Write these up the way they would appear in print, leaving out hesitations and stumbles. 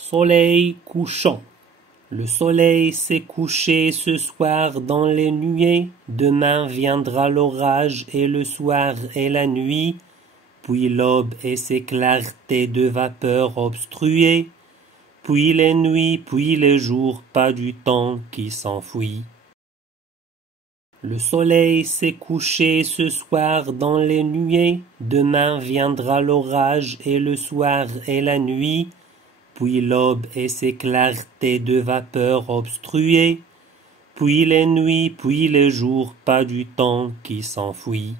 Soleil couchant. Le soleil s'est couché ce soir dans les nuées, demain viendra l'orage et le soir et la nuit, puis l'aube et ses clartés de vapeur obstruées, puis les nuits, puis les jours, pas du temps qui s'enfuit. Le soleil s'est couché ce soir dans les nuées, demain viendra l'orage et le soir et la nuit, puis l'aube et ses clartés de vapeur obstruées, puis les nuits, puis les jours, pas du temps qui s'enfuit.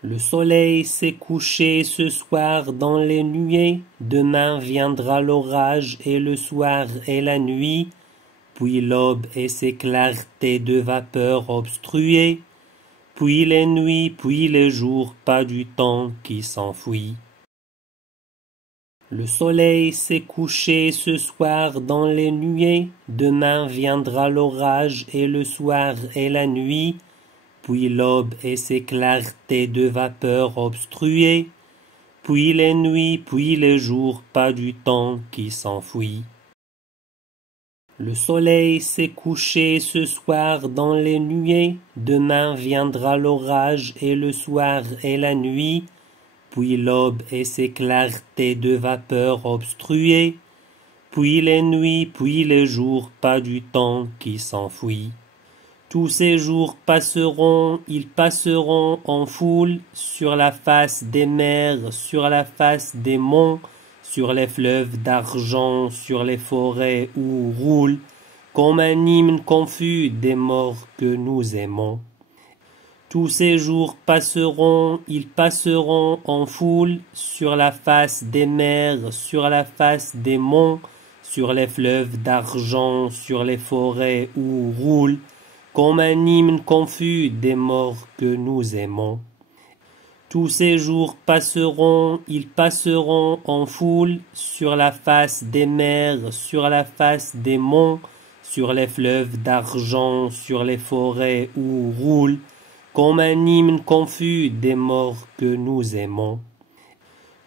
Le soleil s'est couché ce soir dans les nuées, demain viendra l'orage et le soir et la nuit, puis l'aube et ses clartés de vapeur obstruées, puis les nuits, puis les jours, pas du temps qui s'enfuit. Le soleil s'est couché ce soir dans les nuées, demain viendra l'orage et le soir et la nuit, puis l'aube et ses clartés de vapeur obstruées, puis les nuits, puis les jours, pas du temps qui s'enfuit. Le soleil s'est couché ce soir dans les nuées, demain viendra l'orage et le soir et la nuit, puis l'aube et ses clartés de vapeur obstruées, puis les nuits, puis les jours, pas du temps qui s'enfuit. Tous ces jours passeront, ils passeront en foule, sur la face des mers, sur la face des monts, sur les fleuves d'argent, sur les forêts où roulent, comme un hymne confus des morts que nous aimons. Tous ces jours passeront, ils passeront en foule, sur la face des mers, sur la face des monts, sur les fleuves d'argent, sur les forêts où roulent, comme un hymne confus des morts que nous aimons. Tous ces jours passeront, ils passeront en foule, sur la face des mers, sur la face des monts, sur les fleuves d'argent, sur les forêts où roulent, comme un hymne confus des morts que nous aimons.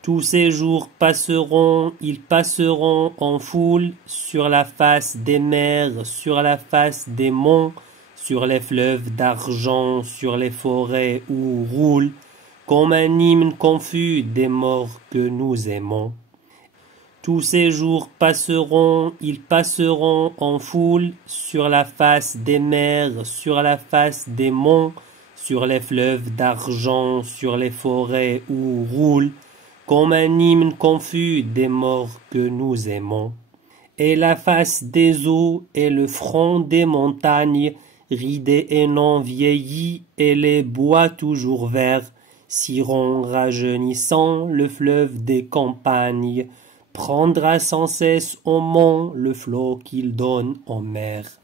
Tous ces jours passeront, ils passeront en foule, sur la face des mers, sur la face des monts, sur les fleuves d'argent, sur les forêts où roulent, comme un hymne confus des morts que nous aimons. Tous ces jours passeront, ils passeront en foule, sur la face des mers, sur la face des monts, sur les fleuves d'argent, sur les forêts où roulent, comme un hymne confus des morts que nous aimons. Et la face des eaux et le front des montagnes, ridés et non vieillis, et les bois toujours verts, cirons rajeunissant le fleuve des campagnes, prendra sans cesse au mont le flot qu'il donne aux mers.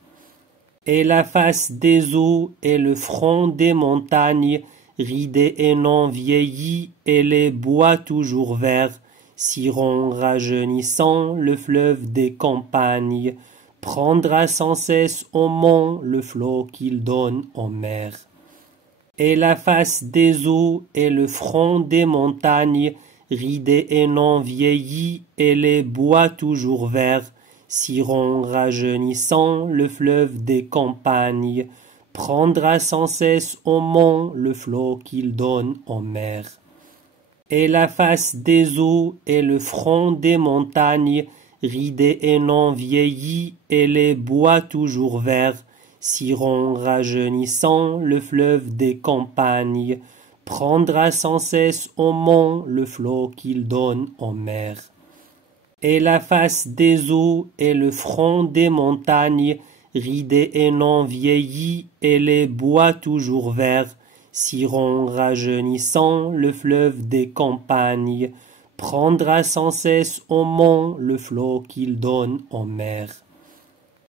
Et la face des eaux et le front des montagnes, ridés et non vieillis, et les bois toujours verts, cirons rajeunissant le fleuve des campagnes, prendra sans cesse au mont le flot qu'il donne aux mers. Et la face des eaux et le front des montagnes, ridés et non vieillis, et les bois toujours verts, cirons rajeunissant le fleuve des campagnes, prendra sans cesse au mont le flot qu'il donne aux mers. Et la face des eaux et le front des montagnes, ridés et non vieillis, et les bois toujours verts, cirons rajeunissant le fleuve des campagnes, prendra sans cesse au mont le flot qu'il donne aux mers. Et la face des eaux et le front des montagnes, ridés et non vieillis, et les bois toujours verts, cirons rajeunissant le fleuve des campagnes, prendra sans cesse au mont le flot qu'il donne aux mers.